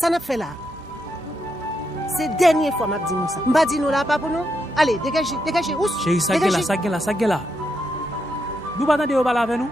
Ça n'a fait là. C'est la dernière fois que je dis ça. Je ne dis nous là pas pour nous. Allez, dégagez, dégagez. Chérie, ça gueule là. Nous pas attendre au bal avec nous.